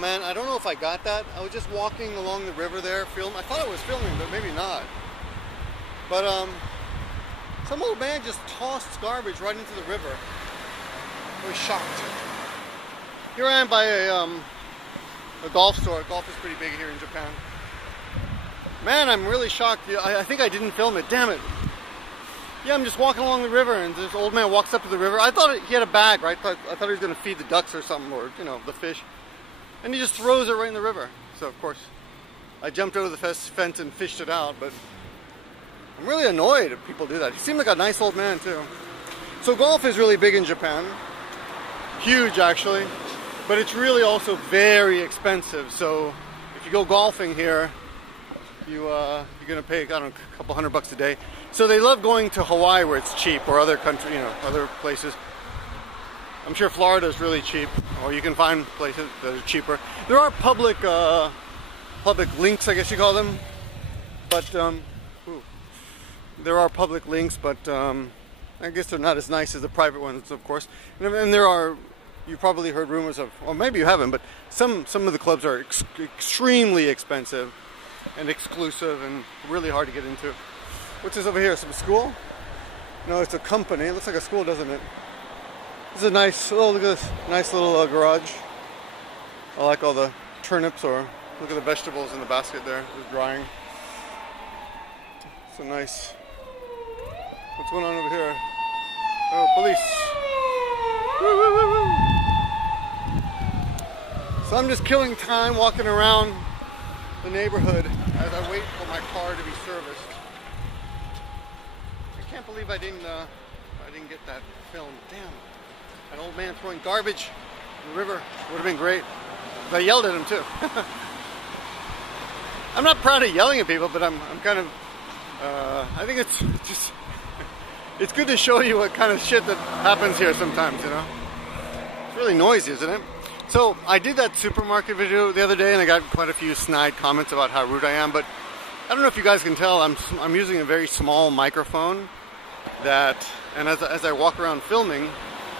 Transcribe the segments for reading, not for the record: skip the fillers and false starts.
man, I don't know if I got that. I was just walking along the river there, I thought I was filming, but maybe not. But some old man just tossed garbage right into the river. I was shocked. Here I am by a golf store. Golf is pretty big here in Japan. Man, I'm really shocked. I think I didn't film it. Damn it. Yeah, I'm just walking along the river, and this old man walks up to the river. I thought he had a bag, right? I thought he was going to feed the ducks or something, or, you know, the fish. And he just throws it right in the river. So, of course, I jumped over the fence and fished it out, but I'm really annoyed if people do that. He seemed like a nice old man, too. So golf is really big in Japan. Huge, actually. But it's really also very expensive. So if you go golfing here, you're going to pay, I don't know, a couple $100 a day. So they love going to Hawaii where it's cheap, or other countries, you know, other places. I'm sure Florida is really cheap, or you can find places that are cheaper. There are public links, I guess you call them. But there are public links, but I guess they're not as nice as the private ones, of course. And there are, you probably heard rumors of, or maybe you haven't, but some of the clubs are extremely expensive and exclusive and really hard to get into. What's this over here? Some school? No, it's a company. It looks like a school, doesn't it? This is a nice, oh, look at this nice little garage. I like all the turnips, or look at the vegetables in the basket there, just drying. So nice. What's going on over here? Oh, police. Woo, woo, woo, woo. So I'm just killing time walking around the neighborhood as I wait for my car to be serviced. I can't believe I didn't get that filmed. Damn. An old man throwing garbage in the river would have been great. But I yelled at him too. I'm not proud of yelling at people, but I'm kind of I think it's just, it's good to show you what kind of shit that happens here sometimes, you know. It's really noisy, isn't it? So I did that supermarket video the other day, and I got quite a few snide comments about how rude I am. But I don't know if you guys can tell, I'm using a very small microphone that, and as I walk around filming,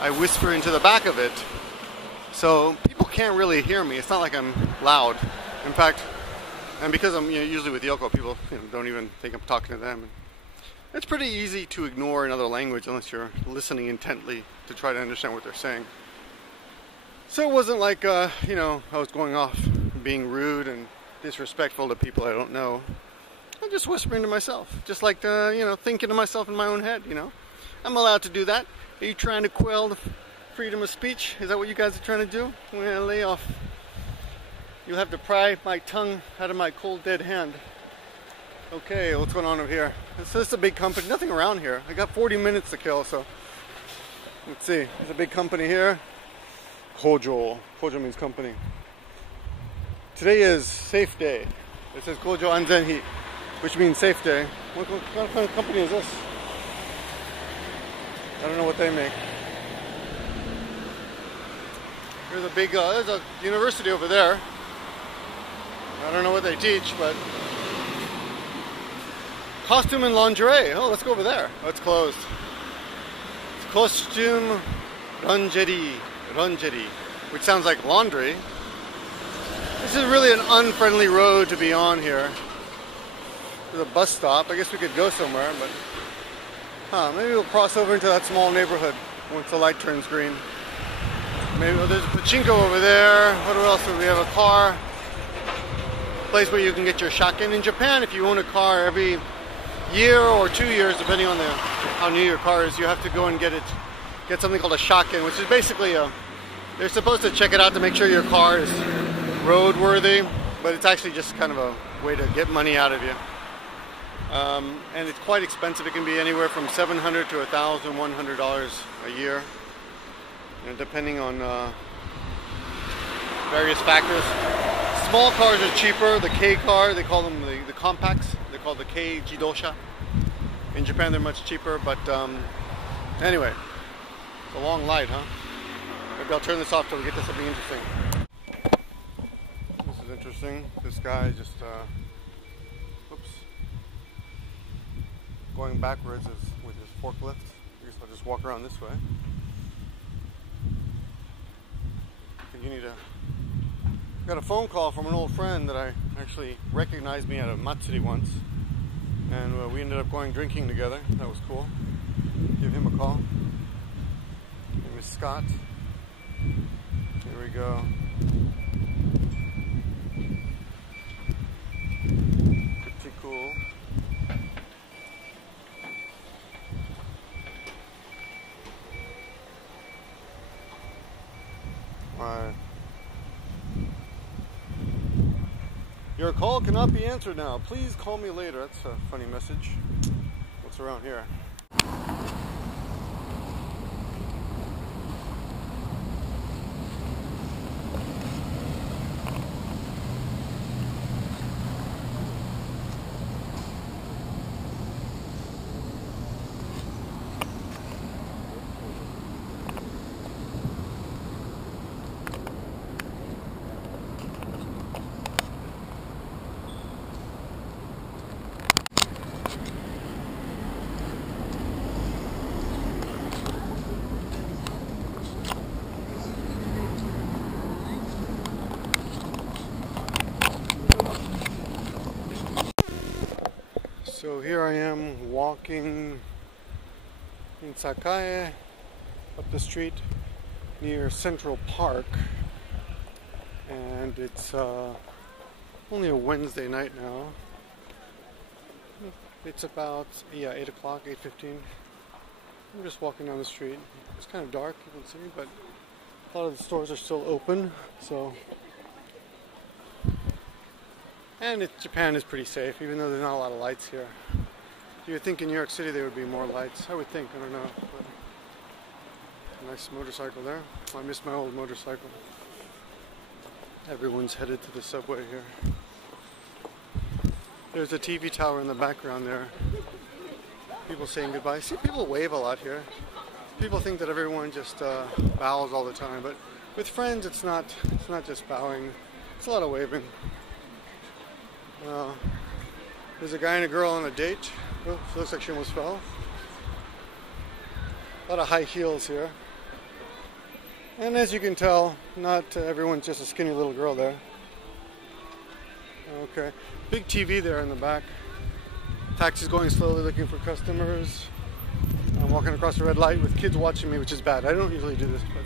I whisper into the back of it, so people can't really hear me. It's not like I'm loud. In fact, and because I'm usually with Yoko, people don't even think I'm talking to them. It's pretty easy to ignore another language unless you're listening intently to try to understand what they're saying. So it wasn't like, I was going off being rude and disrespectful to people I don't know. I'm just whispering to myself, just like, thinking to myself in my own head, I'm allowed to do that. Are you trying to quell the freedom of speech? Is that what you guys are trying to do? Well, lay off. You'll have to pry my tongue out of my cold, dead hand. Okay, what's going on over here? This is a big company. Nothing around here. I got 40 minutes to kill, so let's see. There's a big company here. Kojo. Kojo means company. Today is safe day. It says Kojo Anzenhi, which means safe day. What kind of company is this? I don't know what they make. There's a big, there's a university over there. I don't know what they teach, but costume and lingerie. Oh, let's go over there. Oh, it's closed. It's costume lingerie, which sounds like laundry. This is really an unfriendly road to be on here. There's a bus stop. I guess we could go somewhere, but maybe we'll cross over into that small neighborhood once the light turns green. Maybe there's a pachinko over there. What else do we have? A car. Place where you can get your shaken. In Japan, if you own a car every year or 2 years, depending on how new your car is, you have to go and get something called a shaken, which is basically they're supposed to check it out to make sure your car is roadworthy, but it's actually just kind of a way to get money out of you. And it's quite expensive. It can be anywhere from $700 to $1,100 a year, depending on various factors. Small cars are cheaper. The K car, they call them the compacts. They're called the K Jidosha. In Japan, they're much cheaper. But anyway, it's a long light, huh? Maybe I'll turn this off till we get to something interesting. This is interesting. This guy just, going backwards with his forklift. I guess I'll just walk around this way. Continue to Got a phone call from an old friend that I actually recognized me at a Matsuri once. And we ended up going drinking together. That was cool. Give him a call. His name is Scott. Here we go. Pretty cool. Alright. Your call cannot be answered now. Please call me later. That's a funny message. What's around here? So here I am walking in Sakae up the street near Central Park, and it's only a Wednesday night now. It's about 8 o'clock, 8:15. I'm just walking down the street. It's kind of dark, you can see, but a lot of the stores are still open. So, and Japan is pretty safe, even though there's not a lot of lights here. You would think in New York City there would be more lights. I would think, I don't know. But nice motorcycle there. I miss my old motorcycle. Everyone's headed to the subway here. There's a TV tower in the background there. People saying goodbye. See, people wave a lot here. People think that everyone just bows all the time, but with friends it's not just bowing. It's a lot of waving. There's a guy and a girl on a date. Oh, she looks like she almost fell. A lot of high heels here. And as you can tell, not everyone's just a skinny little girl there. Okay, big TV there in the back. Taxi's going slowly looking for customers. I'm walking across a red light with kids watching me, which is bad. I don't usually do this, but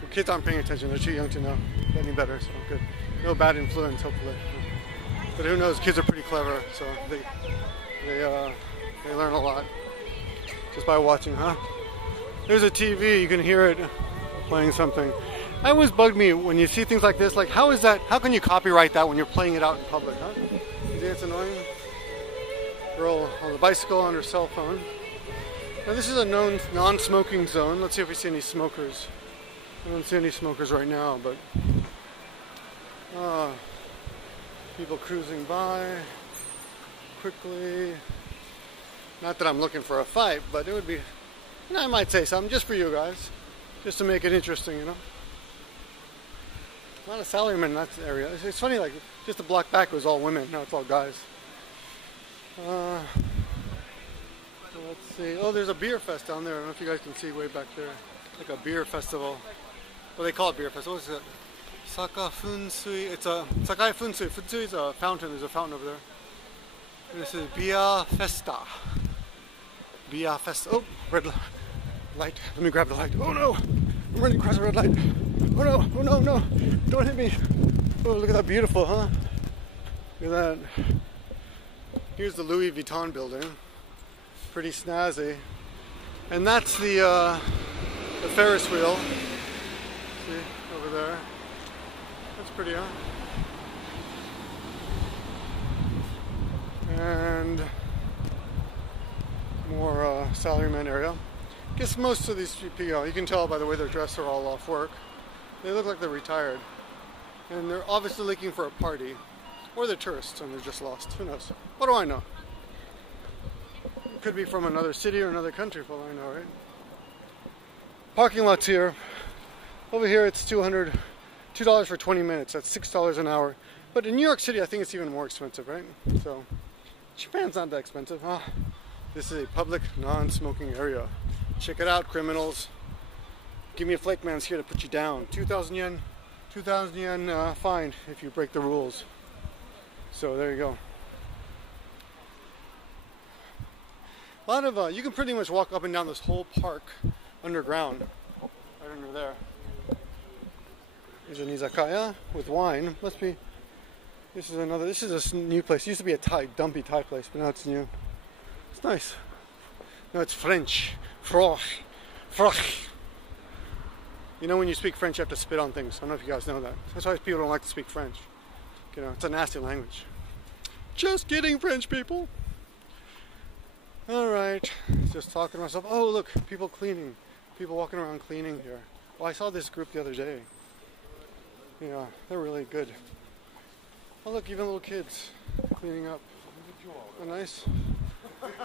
the kids aren't paying attention. They're too young to know any better, so good. No bad influence, hopefully. But who knows, kids are pretty clever, so they learn a lot just by watching, huh? There's a TV, you can hear it playing something. It always bugged me when you see things like this, like how can you copyright that when you're playing it out in public, huh? You think it's annoying? Girl on the bicycle on her cell phone. Now this is a known non-smoking zone. Let's see if we see any smokers. I don't see any smokers right now, but people cruising by quickly. Not that I'm looking for a fight, but it would be, I might say something just for you guys, just to make it interesting, you know. A lot of salarymen in that area. It's funny, like just the block back was all women. Now it's all guys. Let's see. Oh, there's a beer fest down there. I don't know if you guys can see way back there, like a beer festival. Well, they call it beer festival. What is it? Saka Funsui. It's a Sakai Funsui. Funsui is a fountain. There's a fountain over there. This is Beer Festa. Beer Festa. Oh, red light. Let me grab the light. Oh no! I'm running across a red light. Oh no! Oh no! No! Don't hit me! Oh, look at that beautiful, huh? Look at that. Here's the Louis Vuitton building. Pretty snazzy. And that's the Ferris wheel. See, over there. That's pretty, huh? And more salaryman area. I guess most of these people, you can tell by the way they're dressed, are all off work. They look like they're retired. And they're obviously looking for a party. Or they're tourists and they're just lost. Who knows? What do I know? It could be from another city or another country for all I know, right? Parking lots here. Over here it's $2 for 20 minutes. That's $6 an hour. But in New York City I think it's even more expensive, right? So Japan's not that expensive. This is a public non-smoking area. Check it out, criminals. Give me a flake man's here to put you down. 2,000 yen. 2,000 yen fine if you break the rules. So there you go. A lot of, you can pretty much walk up and down this whole park underground, right under there. There's an izakaya with wine. Must be, this is a new place. It used to be a dumpy Thai place, but now it's new. It's nice. No, it's French. Froch. Froch. You know when you speak French you have to spit on things. I don't know if you guys know that. That's why people don't like to speak French. You know, it's a nasty language. Just kidding, French people. Alright, just talking to myself. Oh look, people cleaning. People walking around cleaning here. Oh, I saw this group the other day. Yeah, they're really good. Oh look, even little kids cleaning up. Oh, nice.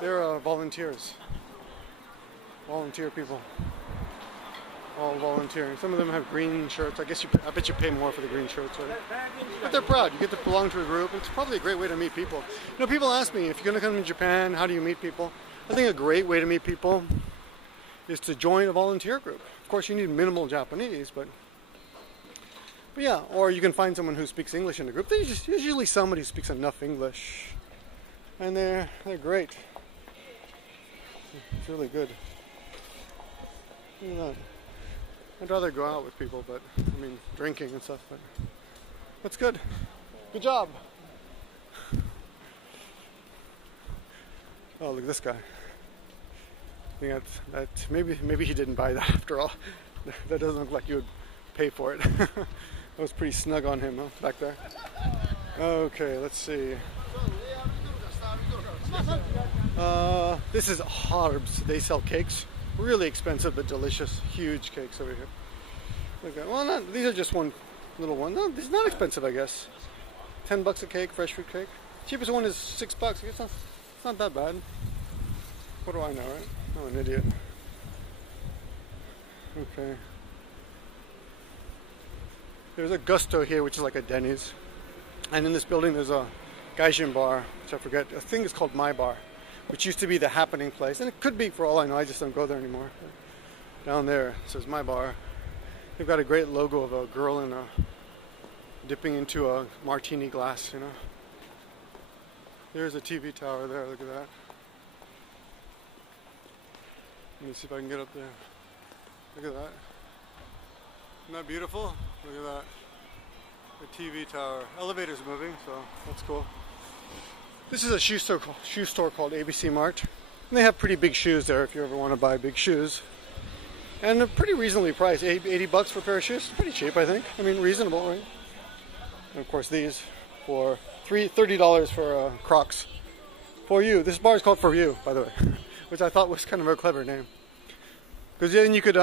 They're volunteers. Volunteer people. All volunteering. Some of them have green shirts. I bet you pay more for the green shirts, right? But they're proud. You get to belong to a group. It's probably a great way to meet people. You know, people ask me, if you're going to come to Japan, how do you meet people? I think a great way to meet people is to join a volunteer group. Of course, you need minimal Japanese, but yeah. Or you can find someone who speaks English in the group. There's usually somebody who speaks enough English, and they're great. It's really good. Look at that. I'd rather go out with people, but I mean drinking and stuff, but that's good. Good job. Oh, look at this guy. I think that maybe he didn't buy that after all. That doesn't look like you would pay for it. That was pretty snug on him, huh, back there. Okay, let's see. This is Harbs. They sell cakes. Really expensive but delicious. Huge cakes over here. Okay, well, these are just one little one. No, this is not expensive, I guess. $10 a cake, fresh fruit cake. Cheapest one is $6. I guess it's not that bad. What do I know, right? I'm an idiot. Okay. There's a Gusto here, which is like a Denny's. And in this building there's a Gaijin bar, which I forget. I think it's called My Bar, which used to be the happening place. And it could be, for all I know. I just don't go there anymore. But down there it says My Bar. They've got a great logo of a girl in dipping into a martini glass, you know. There's a TV tower there, look at that. Let me see if I can get up there. Look at that. Isn't that beautiful? Look at that. The TV tower. Elevator's moving, so that's cool. This is a shoe store called ABC Mart. And they have pretty big shoes there if you ever want to buy big shoes. And they're pretty reasonably priced. $80 for a pair of shoes. Pretty cheap, I think. I mean, reasonable, right? And of course these for $30 for Crocs. For You. This bar is called For You, by the way. Which I thought was kind of a clever name. Because then you could,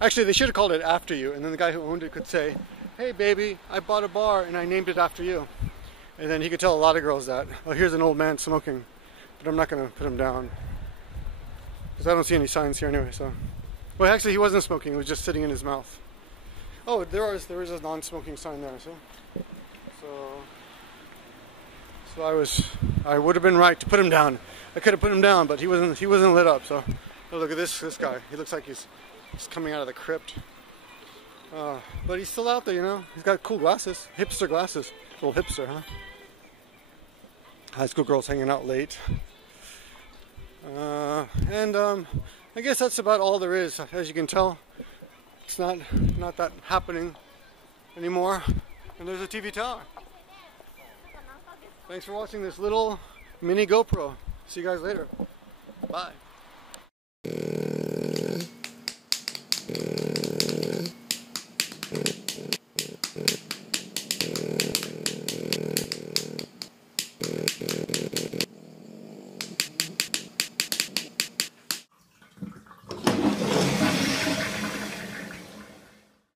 actually they should have called it After You. And then the guy who owned it could say, hey baby, I bought a bar and I named it after you. And then he could tell a lot of girls that, oh, here's an old man smoking. But I'm not going to put him down. Because I don't see any signs here anyway, so. Well, actually he wasn't smoking, it was just sitting in his mouth. Oh, there is a non-smoking sign there, see? So I would have been right to put him down. I could have put him down, but he wasn't lit up, so. Oh, look at this guy. He looks like he's coming out of the crypt. But he's still out there, you know. He's got cool glasses, hipster glasses. Little hipster, huh? High school girls hanging out late. I guess that's about all there is. As you can tell, it's not that happening anymore. And there's a TV tower. Thanks for watching this little mini GoPro. See you guys later. Bye.